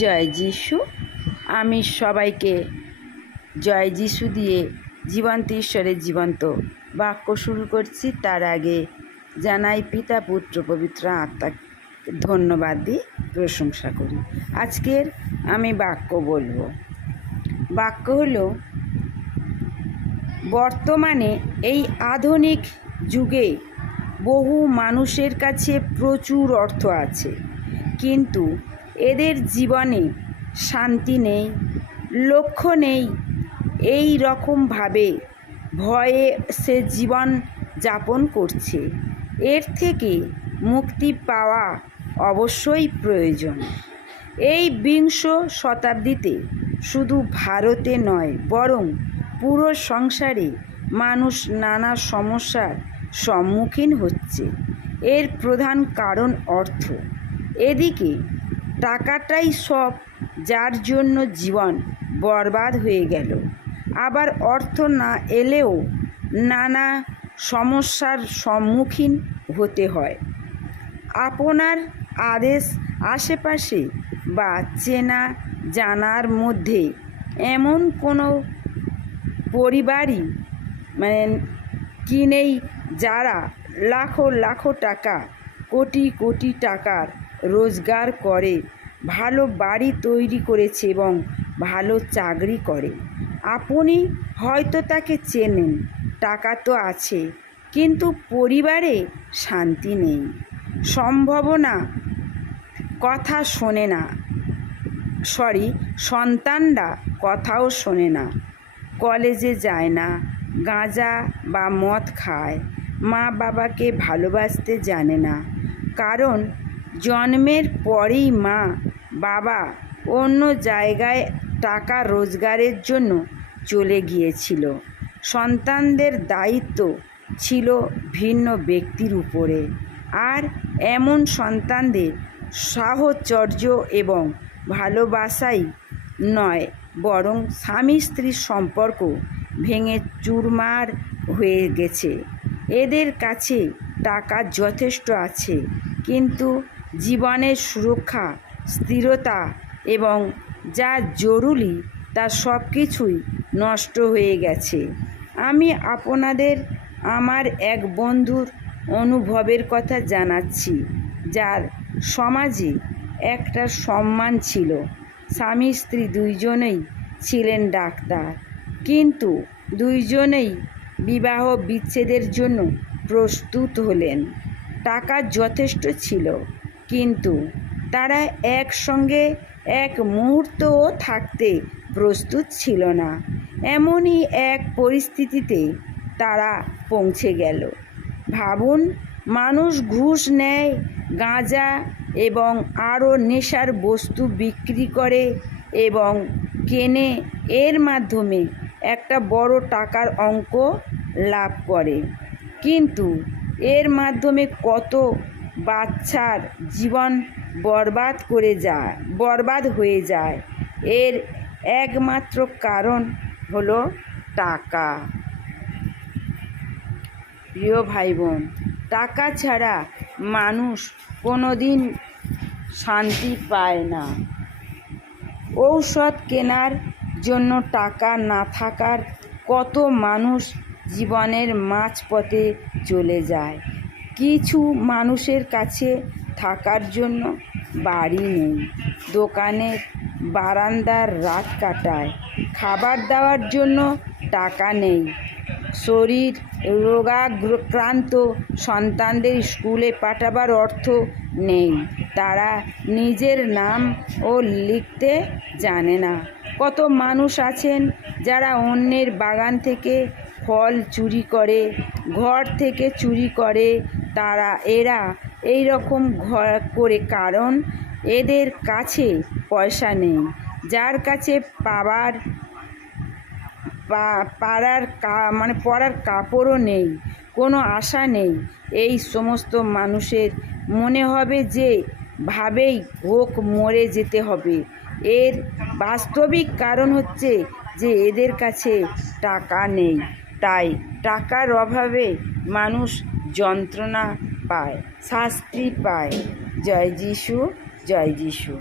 জয় যিশু। আমি সবাইকে জয় যিশু দিয়ে জীবন্ত ঈশ্বরের জীবন্ত বাক্য শুরু করছি তার আগে জানাই পিতা, পুত্র, পবিত্র আত্মা ধন্যবাদ দিই প্রশংসা করি। আজকের আমি বাক্য বলব। বাক্য হলো, বর্তমানে এই আধুনিক যুগে বহু মানুষের কাছে প্রচুর অর্থ আছে, কিন্তু এদের জীবনে শান্তি নেই, লক্ষ্য নেই। এই রকমভাবে ভয়ে সে জীবন যাপন করছে। এর থেকে মুক্তি পাওয়া অবশ্যই প্রয়োজন। এই বিংশ শতাব্দীতে শুধু ভারতে নয়, বরং পুরো সংসারে মানুষ নানা সমস্যার সম্মুখীন হচ্ছে। এর প্রধান কারণ অর্থ। এদিকে টাকাটাই সব যার জন্য জীবন বরবাদ হয়ে গেল। আবার অর্থ না এলেও নানা সমস্যার সম্মুখীন হতে হয়। আপনার আদেশ আশেপাশে বা চেনা জানার মধ্যে এমন কোনো পরিবারই মানে কিনেই যারা লাখো লাখো টাকা, কোটি কোটি টাকার রোজগার করে, ভালো বাড়ি তৈরি করেছে এবং ভালো চাকরি করে। আপনি হয়তো তাকে চেনেন, টাকা তো আছে, কিন্তু পরিবারে শান্তি নেই। সম্ভাবনা, কথা শোনে না। সরি, সন্তানরা কথাও শোনে না। কলেজে যায় না, গাঁজা বা মদ খায়। মা বাবাকে ভালোবাসতে জানে না। কারণ জন্মের পরেই মা, বাবা অন্য জায়গায় টাকা রোজগারের জন্য চলে গিয়েছিল। সন্তানদের দায়িত্ব ছিল ভিন্ন ব্যক্তির উপরে। আর এমন সন্তানদের সাহচর্য এবং ভালোবাসাই নয়, বরং স্বামী স্ত্রীর সম্পর্ক ভেঙে চুরমার হয়ে গেছে। এদের কাছে টাকা যথেষ্ট আছে, কিন্তু জীবনের সুরক্ষা, স্থিরতা এবং যা জরুরি তা সব কিছুই নষ্ট হয়ে গেছে। আমি আপনাদের, আমার এক বন্ধুর অনুভবের কথা জানাচ্ছি, যার সমাজে একটা সম্মান ছিল। স্বামী স্ত্রী দুইজনেই ছিলেন ডাক্তার, কিন্তু দুইজনেই বিবাহ বিচ্ছেদের জন্য প্রস্তুত হলেন। টাকা যথেষ্ট ছিল। কিন্তু তারা একসঙ্গে এক মুহূর্তও থাকতে প্রস্তুত ছিল না। এমনই এক পরিস্থিতিতে তারা পৌঁছে গেল। ভাবুন, মানুষ ঘুষ নেয়, গাঁজা এবং আরও নেশার বস্তু বিক্রি করে এবং কেনে। এর মাধ্যমে একটা বড় টাকার অঙ্ক লাভ করে। কিন্তু এর মাধ্যমে কত বাচ্চার জীবন বরবাদ করে যায়, বরবাদ হয়ে যায়। এর একমাত্র কারণ হলো টাকা। প্রিয় ভাই বোন টাকা ছাড়া মানুষ কোনো দিন শান্তি পায় না। ঔষধ কেনার জন্য টাকা না থাকার কত মানুষ জীবনের মাঝপথে চলে যায়। কিছু মানুষের কাছে থাকার জন্য বাড়ি নেই। দোকানের বারান্দার রাত কাটায়। খাবার দেওয়ার জন্য টাকা নেই। শরীর রোগাক্রান্ত সন্তানদের স্কুলে পাঠাবার অর্থ নেই। তারা নিজের নাম ও লিখতে জানে না। কত মানুষ আছেন যারা অন্যের বাগান থেকে ফল চুরি করে, ঘর থেকে চুরি করে তারা, এরা এই রকম ঘর করে কারণ এদের কাছে পয়সা নেই। যার কাছে পাবার পাড়ার মানে পরার কাপড়ও নেই, কোনো আশা নেই। এই সমস্ত মানুষের মনে হবে যে ভাবেই হোক মরে যেতে হবে। এর বাস্তবিক কারণ হচ্ছে যে এদের কাছে টাকা নেই। তাই টাকার অভাবে মানুষ যন্ত্রণা পায় শাস্তি পায়। জয় যিশু জয় যিশু।